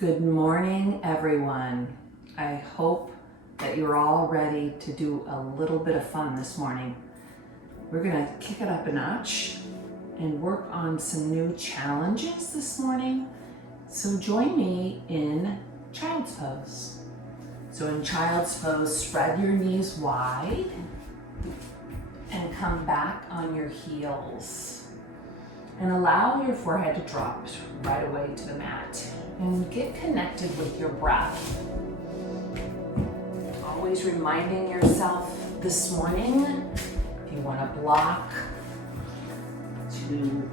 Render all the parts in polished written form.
Good morning, everyone. I hope that you're all ready to do a little bit of fun this morning. We're gonna kick it up a notch and work on some new challenges this morning. So join me in Child's Pose. So in Child's Pose, spread your knees wide and come back on your heels. And allow your forehead to drop right away to the mat. And get connected with your breath. Always reminding yourself this morning, if you want to block, to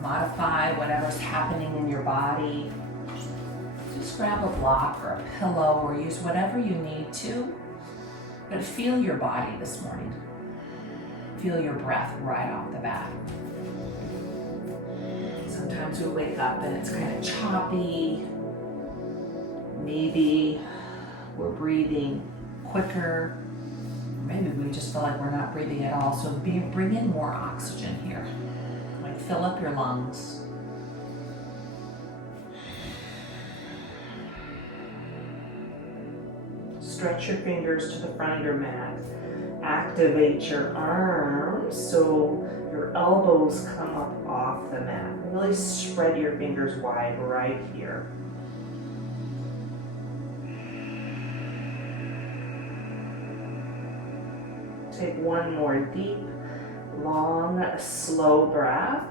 modify whatever's happening in your body, just grab a block or a pillow or use whatever you need to, but feel your body this morning. Feel your breath right off the bat. Sometimes we wake up and it's kind of choppy. Maybe we're breathing quicker. Maybe we just feel like we're not breathing at all. So bring in more oxygen here. Like fill up your lungs. Stretch your fingers to the front of your mat. Activate your arms so your elbows come up off the mat. Really spread your fingers wide right here. Take one more deep, long, slow breath.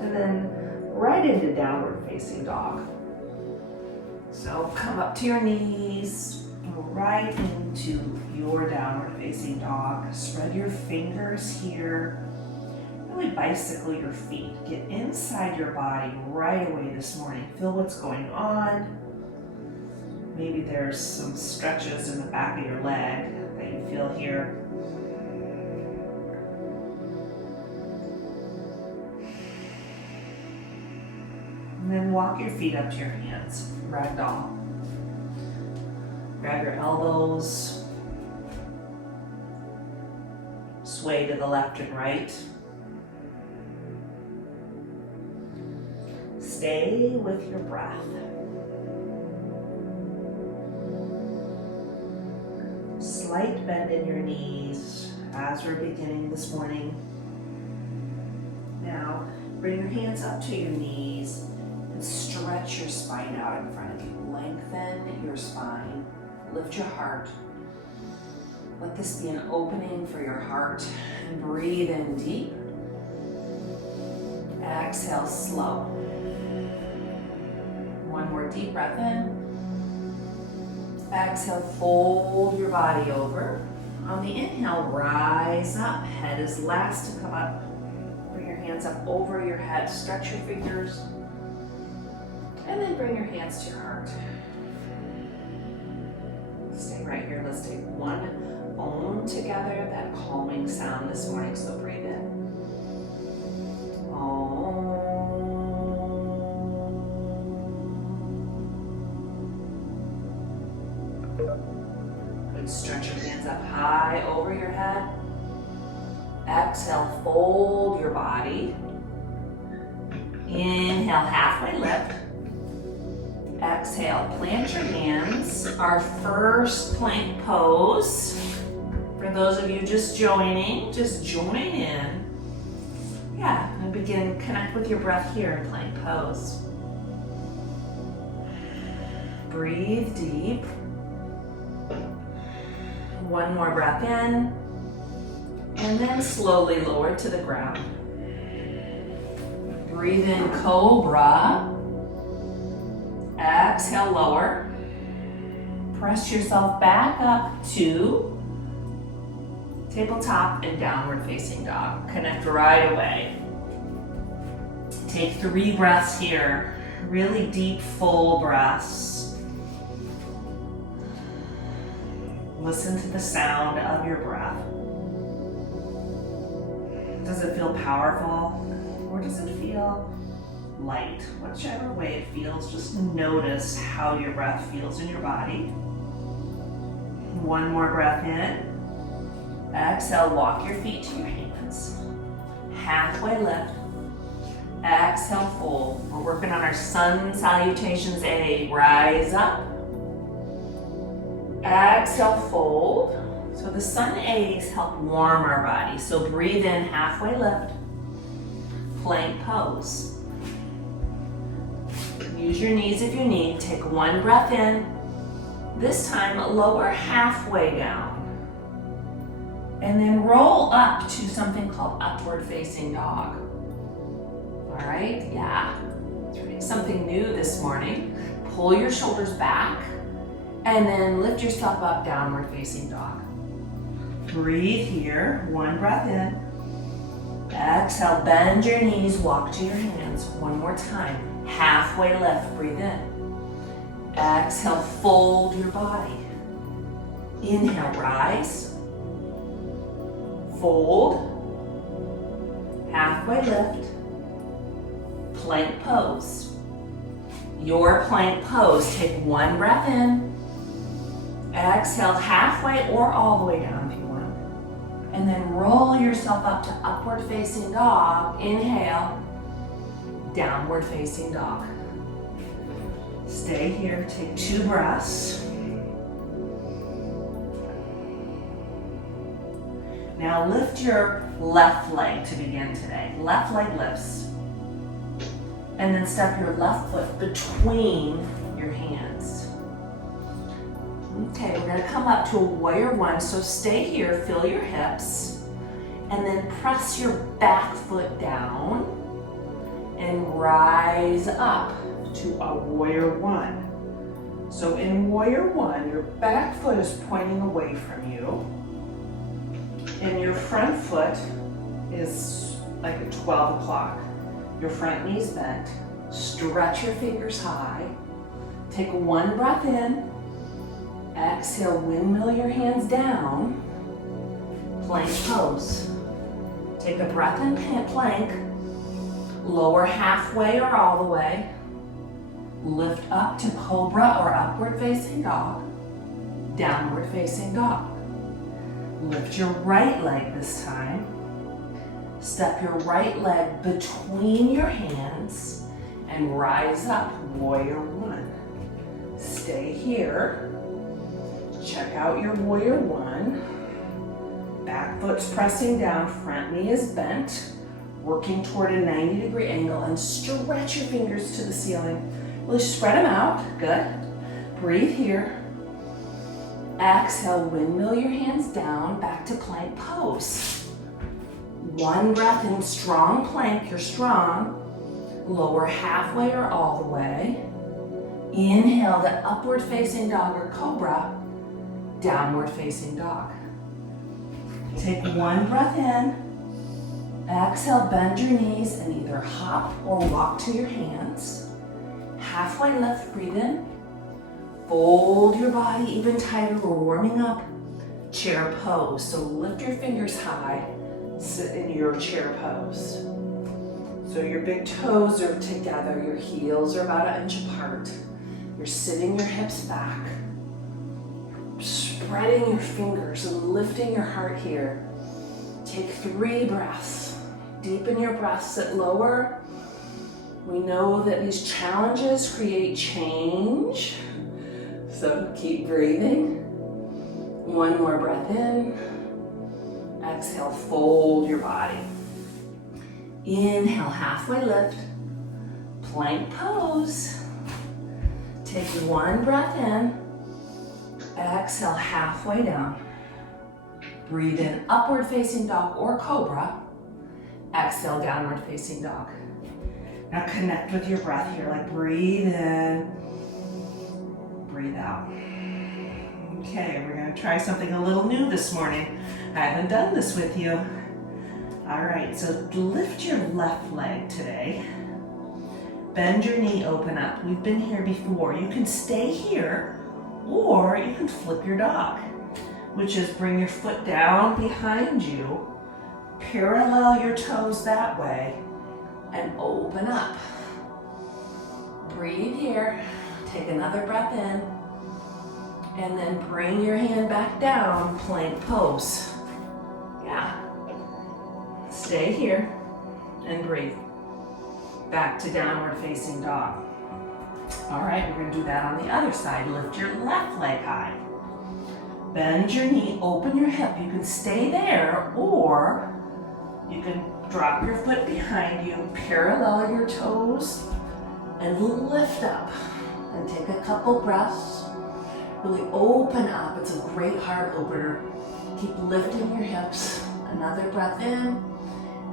And then right into downward facing dog. So come up to your knees, go right into your downward facing dog. Spread your fingers here. Really bicycle your feet. Get inside your body right away this morning. Feel what's going on. Maybe there's some stretches in the back of your leg that you feel here. And then walk your feet up to your hands. Ragdoll. Grab your elbows. Sway to the left and right. Stay with your breath. Slight bend in your knees as we're beginning this morning. Now, bring your hands up to your knees and stretch your spine out in front of you. Lengthen your spine. Lift your heart. Let this be an opening for your heart. And breathe in deep. Exhale slow. One more deep breath in. Exhale, fold your body over. On the inhale, rise up. Head is last to come up. Bring your hands up over your head. Stretch your fingers. And then bring your hands to your heart. Stay right here. Let's take one Om together, that calming sound this morning. So breathe in. Om. Good. Stretch your hands up high over your head. Exhale, fold your body. Inhale, halfway lift. Exhale, plant your hands. Our first plank pose. For those of you just joining, just join in. Yeah, and begin, connect with your breath here in plank pose. Breathe deep. One more breath in. And then slowly lower to the ground. Breathe in Cobra. Exhale, lower. Press yourself back up to tabletop and downward facing dog. Connect right away. Take 3 breaths here. Really deep, full breaths. Listen to the sound of your breath. Does it feel powerful or does it feel light? Whichever way it feels, just notice how your breath feels in your body. One more breath in. Exhale, walk your feet to your hands. halfway lift. Exhale, fold. We're working on our sun salutations A. Rise up. Exhale, fold. So the sun A's help warm our body. So breathe in, halfway lift. Plank pose. Use your knees if you need. Take one breath in. This time, lower halfway down. And then roll up to something called upward facing dog. All right, yeah. Try something new this morning. Pull your shoulders back and then lift yourself up, downward facing dog. Breathe here, one breath in. Exhale, bend your knees, walk to your hands. One more time. Halfway lift, breathe in. Exhale, fold your body. Inhale, rise. Fold. Halfway lift. Plank pose. Your plank pose. Take one breath in. Exhale, halfway or all the way down if you want. And then roll yourself up to upward facing dog. Inhale. Downward facing dog. Stay here, take 2 breaths. Now lift your left leg to begin today. Left leg lifts. And then step your left foot between your hands. Okay, we're gonna come up to a warrior one, so stay here, feel your hips, and then press your back foot down and rise up to a warrior one. So in warrior one, your back foot is pointing away from you, and your front foot is like at 12 o'clock. Your front knee's bent. Stretch your fingers high. Take one breath in. Exhale, windmill your hands down. Plank pose. Take a breath in, plank. Lower halfway or all the way. Lift up to cobra or upward facing dog. Downward facing dog. Lift your right leg this time. Step your right leg between your hands and rise up, warrior one. Stay here. Check out your warrior one. Back foot's pressing down, front knee is bent, working toward a 90-degree angle, and stretch your fingers to the ceiling. Really spread them out, good. Breathe here. Exhale, windmill your hands down, back to plank pose. One breath in, strong plank, you're strong. Lower halfway or all the way. Inhale to upward facing dog or cobra, downward facing dog. Take one breath in. Exhale, bend your knees and either hop or walk to your hands. Halfway lift, breathe in. Fold your body even tighter, we're warming up. Chair pose, so lift your fingers high. Sit in your chair pose. So your big toes are together, your heels are about 1 inch apart. You're sitting your hips back, spreading your fingers and lifting your heart here. Take 3 breaths. Deepen your breath, sit lower. We know that these challenges create change, so keep breathing. One more breath in. Exhale, fold your body. Inhale, halfway lift. Plank pose. Take one breath in. Exhale, halfway down. Breathe in, upward facing dog or cobra. Exhale, downward facing dog. Now connect with your breath here, like breathe in, breathe out. Okay, we're gonna try something a little new this morning. I haven't done this with you. All right, so lift your left leg today. Bend your knee, open up. We've been here before. You can stay here, or you can flip your dog, which is bring your foot down behind you, parallel your toes that way, and open up. Breathe here. Take another breath in. And then bring your hand back down, plank pose. Yeah. Stay here. and breathe. Back to downward facing dog. All right, we're gonna do that on the other side. Lift your left leg high. Bend your knee, open your hip. You can stay there, or you can drop your foot behind you, parallel your toes, and lift up. And take a couple breaths. Really open up. It's a great heart opener. Keep lifting your hips. Another breath in.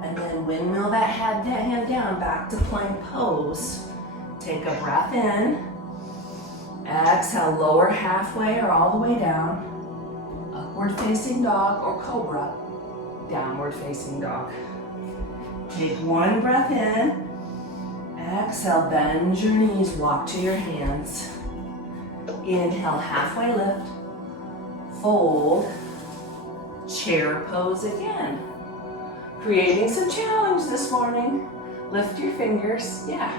And then windmill that hand down back to plank pose. Take a breath in. Exhale, lower halfway or all the way down. Upward facing dog or cobra. Downward facing dog. Take one breath in. Exhale, bend your knees, walk to your hands. Inhale, halfway lift. Fold. Chair pose again. Creating some challenge this morning. Lift your fingers. Yeah.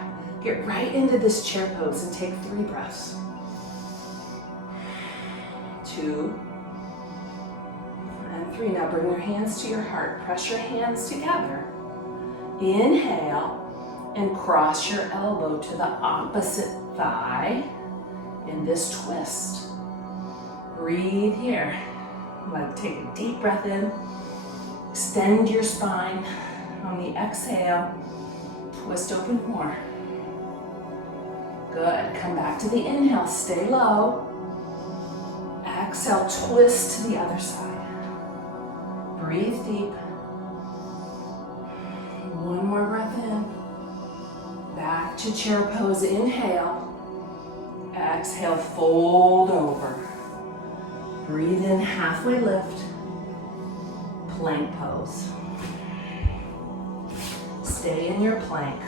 Get right into this chair pose and take 3 breaths. 2 and 3. Now bring your hands to your heart. Press your hands together. Inhale and cross your elbow to the opposite thigh in this twist. Breathe here. Take a deep breath in. Extend your spine. On the exhale, twist open more. Good. Come back to the inhale. Stay low. Exhale, twist to the other side. Breathe deep. One more breath in. Back to chair pose. Inhale. Exhale, fold over. Breathe in, halfway lift. Plank pose. Stay in your plank.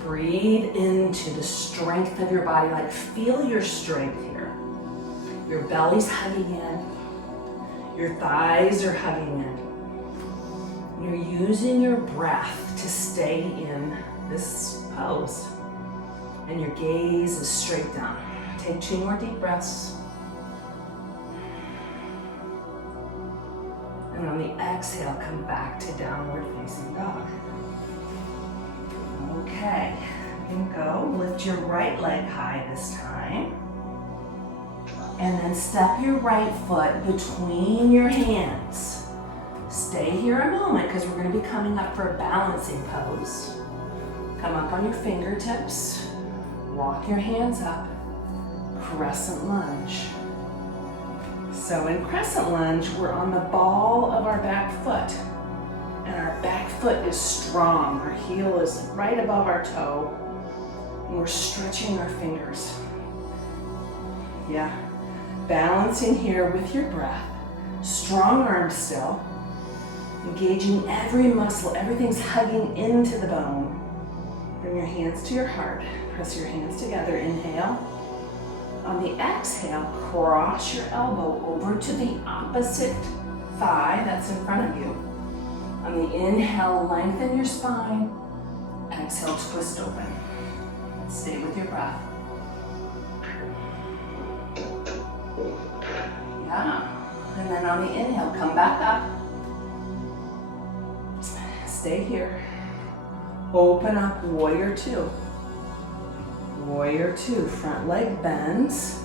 Breathe into the strength of your body. Like, feel your strength here. Your belly's hugging in. Your thighs are hugging in. You're using your breath to stay in this pose. And your gaze is straight down. Take 2 more deep breaths. And on the exhale, come back to downward facing dog. Okay, you can go. Lift your right leg high this time. And then step your right foot between your hands. Stay here a moment because we're going to be coming up for a balancing pose. Come up on your fingertips. Walk your hands up. Crescent lunge. So in crescent lunge, we're on the ball of our back foot. And our back foot is strong. Our heel is right above our toe. And we're stretching our fingers. Yeah. Balancing here with your breath. Strong arms still. Engaging every muscle. Everything's hugging into the bone. Bring your hands to your heart. Press your hands together. Inhale. On the exhale, cross your elbow over to the opposite thigh that's in front of you. On the inhale, lengthen your spine. Exhale, twist open. Stay with your breath. Yeah. And then on the inhale, come back up. Stay here. Open up, warrior 2. Warrior 2, front leg bends.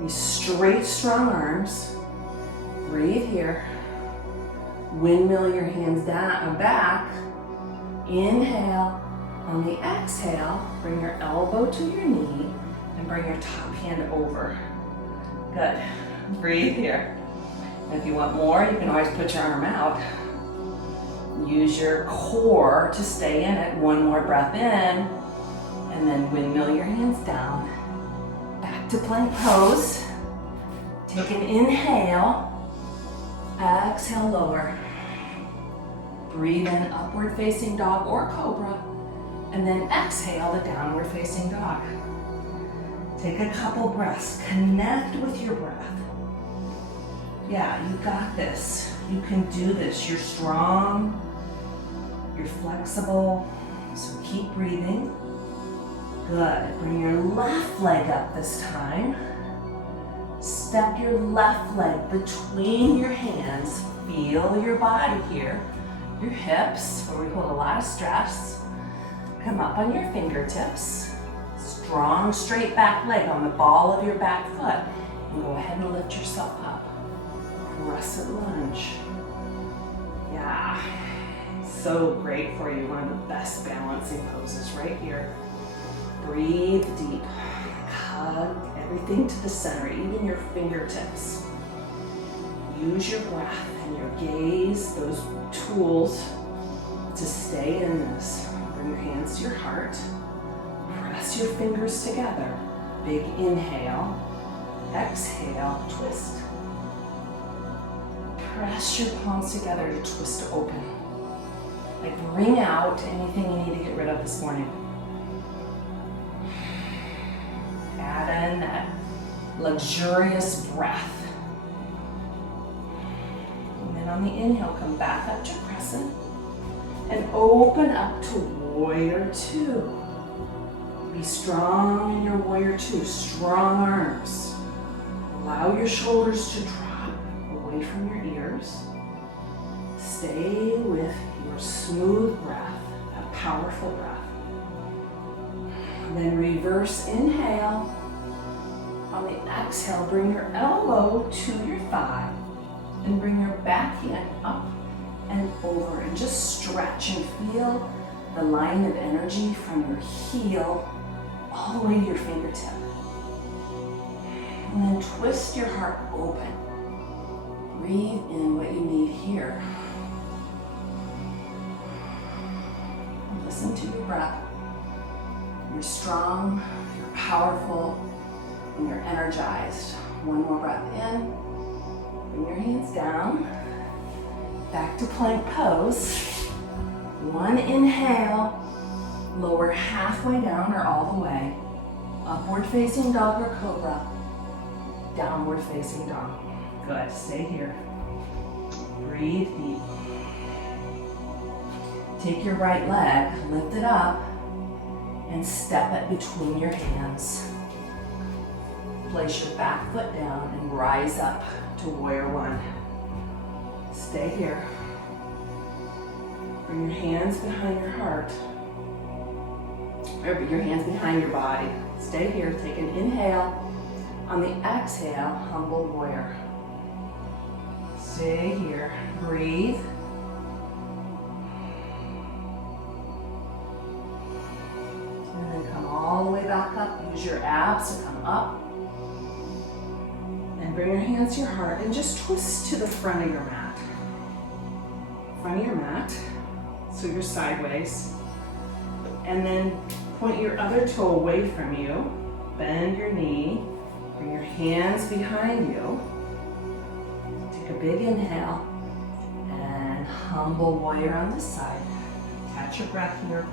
These straight, strong arms. Breathe here. Windmill your hands down and back. Inhale. On the exhale, bring your elbow to your knee and bring your top hand over. Good. Breathe here. And if you want more, you can always put your arm out. Use your core to stay in it. One more breath in. And then windmill your hands down. Back to plank pose. Take an inhale. Exhale, lower. Breathe in, upward facing dog or cobra. And then exhale, the downward facing dog. Take a couple breaths. Connect with your breath. Yeah, you got this. You can do this. You're strong. You're flexible. So keep breathing. Good. Bring your left leg up this time. Step your left leg between your hands. Feel your body here. your hips, where we hold a lot of stress. Come up on your fingertips. Strong, straight back leg on the ball of your back foot. And go ahead and lift yourself up. Crescent lunge. Yeah. So great for you. One of the best balancing poses right here. Breathe deep. Hug everything to the center, even your fingertips. Use your breath and your gaze, those tools, to stay in this. Bring your hands to your heart. Press your fingers together. Big inhale. Exhale, twist. Press your palms together to twist open. Like wring out anything you need to get rid of this morning. Add in that luxurious breath. And then on the inhale, come back up to crescent and open up to warrior two. Be strong in your warrior two, strong arms. Allow your shoulders to drop away from your ears. Stay with your smooth breath, a powerful breath. And then reverse inhale. On the exhale, bring your elbow to your thigh and bring your back hand up and over and just stretch and feel the line of energy from your heel all the way to your fingertip. And then twist your heart open. Breathe in what you need here. Listen to your breath. You're strong, you're powerful, and you're energized. One more breath in. Bring your hands down. Back to plank pose. One inhale. Lower halfway down or all the way. Upward facing dog or cobra. Downward facing dog. Good, stay here. Breathe deep. Take your right leg, lift it up, and step it between your hands. Place your back foot down and rise up to warrior one. Stay here. Bring your hands behind your heart. Or your hands behind your body. Stay here, take an inhale. On the exhale, humble warrior. Stay here, breathe. And then come all the way back up. Use your abs to come up. And bring your hands to your heart and just twist to the front of your mat. Front of your mat, so you're sideways. And then point your other toe away from you. Bend your knee. Bring your hands behind you. Take a big inhale. And humble warrior on this side. Catch your breath here.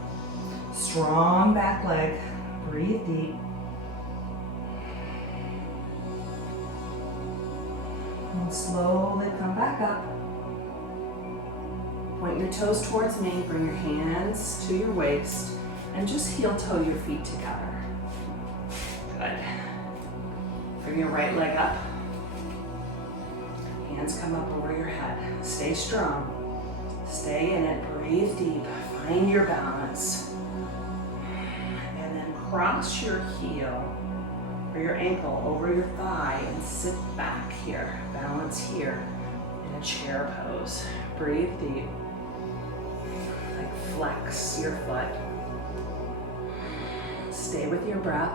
Strong back leg. Breathe deep. And slowly come back up. Point your toes towards me. Bring your hands to your waist. And just heel toe your feet together. Good. Bring your right leg up. Hands come up over your head. Stay strong. Stay in it. Breathe deep. Find your balance. And then cross your heel or your ankle over your thigh and sit back here. Balance here in a chair pose. Breathe deep. Like flex your foot. Stay with your breath.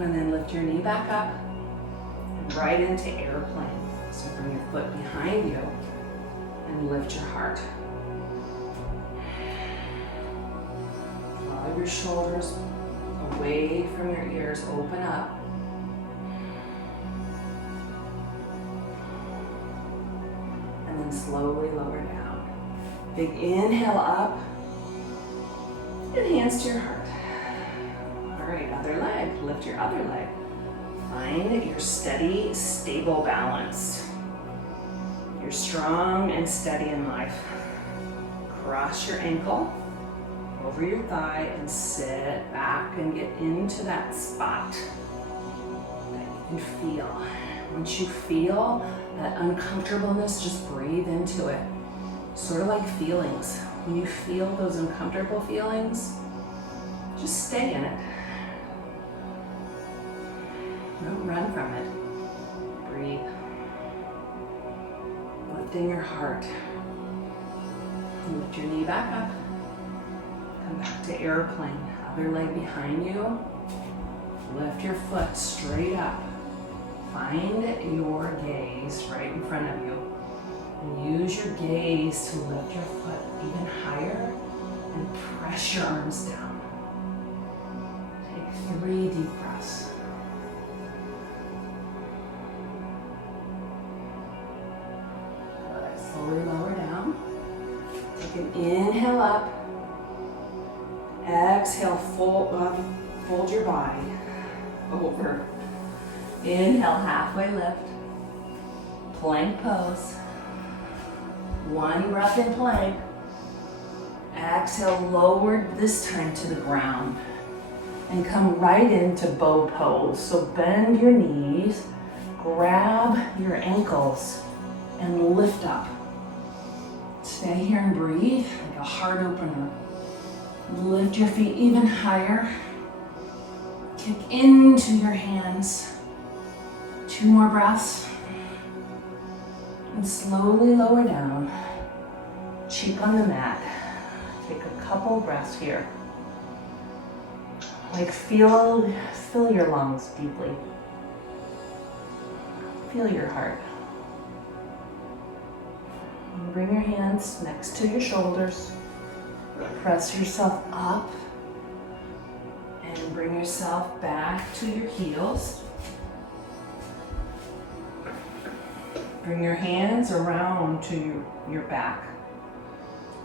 And then lift your knee back up and right into airplane. So bring your foot behind you and lift your heart. Draw your shoulders away from your ears. Open up. And then slowly lower down. Big inhale up. And hands to your heart. All right, other leg. Lift your other leg. Find your steady, stable balance. You're strong and steady in life. Cross your ankle over your thigh and sit back and get into that spot that you can feel. Once you feel that uncomfortableness, just breathe into it. Sort of like feelings. When you feel those uncomfortable feelings, just stay in it. Don't run from it. Breathe. Lifting your heart. Lift your knee back up. Come back to airplane. Other leg behind you. Lift your foot straight up. Find your gaze right in front of you. And use your gaze to lift your foot even higher and press your arms down. Take 3 deep breaths. Good. Slowly lower down. Take an inhale up. Exhale, fold your body over. Inhale, halfway lift. Plank pose. 1 breath in plank. Exhale, lower this time to the ground. And come right into bow pose. So bend your knees, grab your ankles, and lift up. Stay here and breathe like a heart opener. Lift your feet even higher. Kick into your hands. 2 more breaths. And slowly lower down. Cheek on the mat. Take a couple breaths here. Like fill your lungs deeply. Feel your heart. And bring your hands next to your shoulders. Press yourself up. And bring yourself back to your heels. Bring your hands around to your back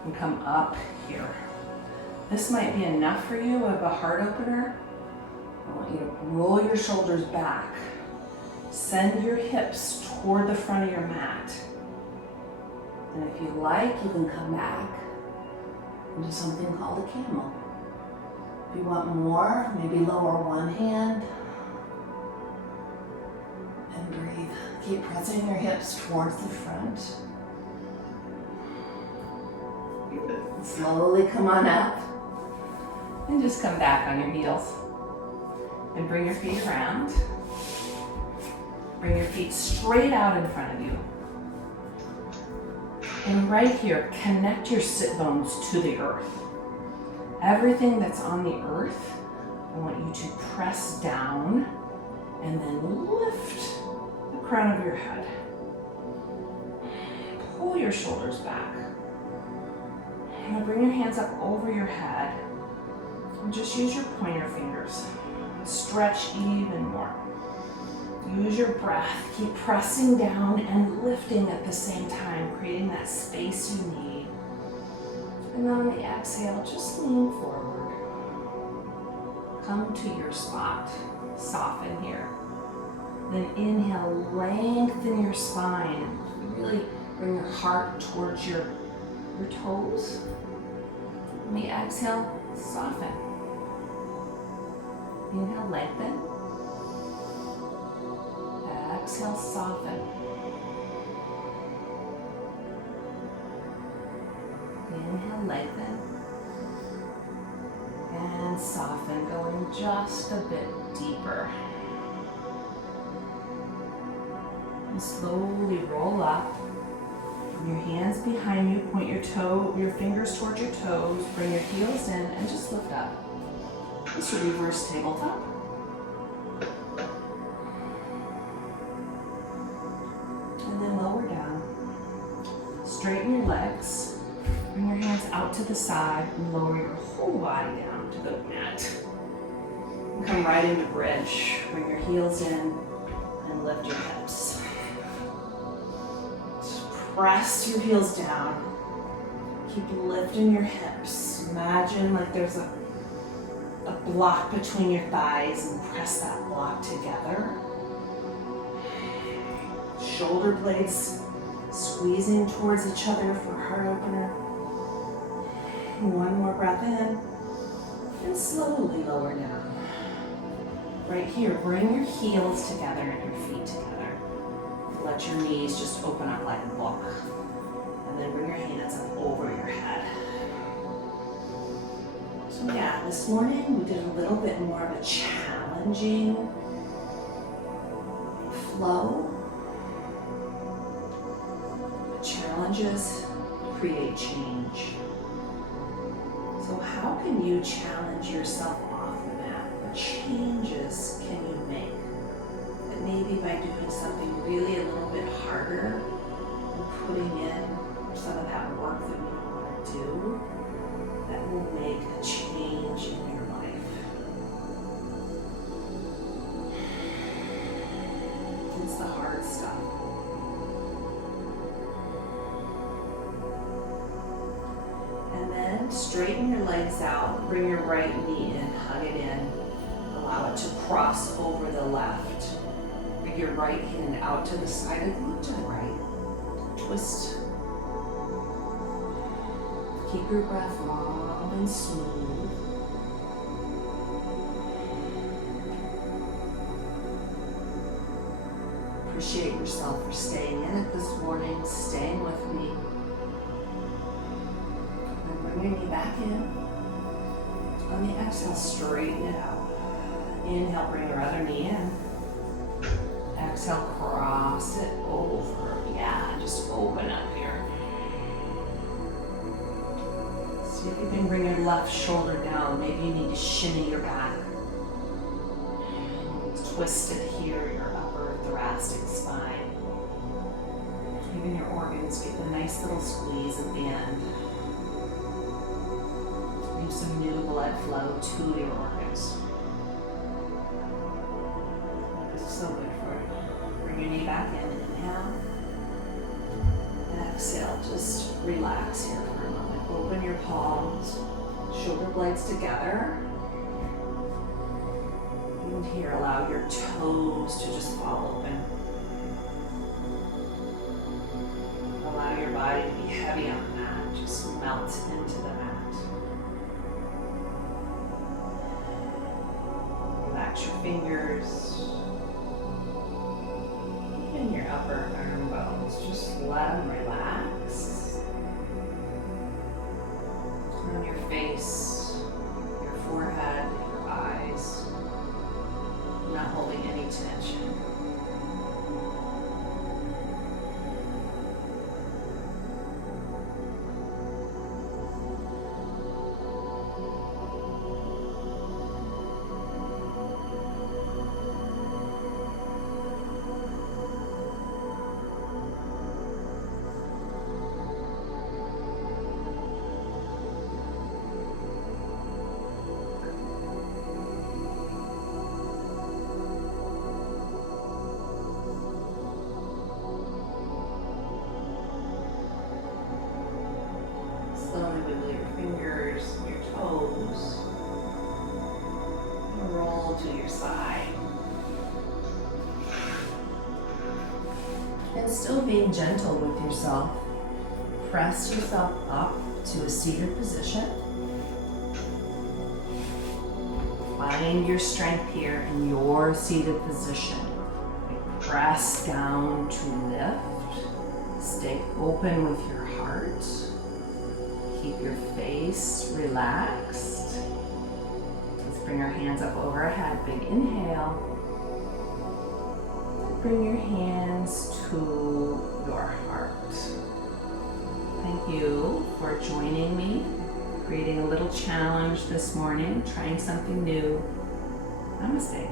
and come up here. This might be enough for you of a heart opener. I want you to roll your shoulders back. Send your hips toward the front of your mat. And if you like, you can come back into something called a camel. If you want more, maybe lower one hand and breathe. Keep pressing your hips towards the front. Slowly come on up and just come back on your heels. And bring your feet around. Bring your feet straight out in front of you. And right here, connect your sit bones to the earth. Everything that's on the earth, I want you to press down and then lift the crown of your head. Pull your shoulders back. Now bring your hands up over your head and just use your pointer fingers. Stretch even more. Use your breath. Keep pressing down and lifting at the same time, creating that space you need. And then on the exhale, just lean forward. Come to your spot. Soften here. Then inhale, lengthen your spine. Really bring your heart towards your toes. On the exhale, soften. Inhale, lengthen. Exhale, soften. Inhale, lengthen. And soften, going just a bit deeper. And slowly roll up. Bring your hands behind you, point your fingers towards your toes, bring your heels in, and just lift up. This is a reverse tabletop. And then lower down. Straighten your legs. Bring your hands out to the side and lower your whole body down to the mat. And come right into bridge. Bring your heels in and lift your hips. Press your heels down. Keep lifting your hips. Imagine like there's a block between your thighs and press that block together. Shoulder blades squeezing towards each other for heart opener. One more breath in and slowly lower down. Right here, bring your heels together and your feet together. let your knees just open up like a book. And then bring your hands up over your head. So yeah, this morning we did a little bit more of a challenging flow. The challenges create change. So how can you challenge yourself off the mat? What changes can you make? That maybe by doing something really a little bit harder and putting in some of that work that we don't want to do, that will make a change in your life. It's the hard stuff. And then straighten your legs out, bring your right knee in, hug it in, allow it to cross over the left. Bring your right hand out to the side and look to the right. Twist. Keep your breath long and smooth. Appreciate yourself for staying in it this morning, staying with me. And bring your knee back in. On the exhale, straighten it out. Inhale, bring your other knee in. Exhale, cross it over. Yeah, just open up here. See if you can bring your left shoulder down. Maybe you need to shimmy your back. Twist it here, your upper thoracic spine. Even your organs get a nice little squeeze at the end. Bring some new blood flow to your organs. This is so good for you. Bring your knee back in, inhale. And exhale, just relax here for a moment. Open your palms, shoulder blades together. And here, allow your toes to just fall open. Allow your body to be heavy on the mat, just melt into the mat. Relax your fingers. Even your upper arm bones, just let them relax. On your face, your forehead, your eyes. Not holding any tension. Slowly wiggle your fingers, your toes, and roll to your side. And still being gentle with yourself, press yourself up to a seated position. Find your strength here in your seated position. Press down to lift. Stay open with your heart. Keep your face relaxed. Let's bring our hands up over our head. Big inhale. Bring your hands to your heart. Thank you for joining me, creating a little challenge this morning, trying something new. Namaste.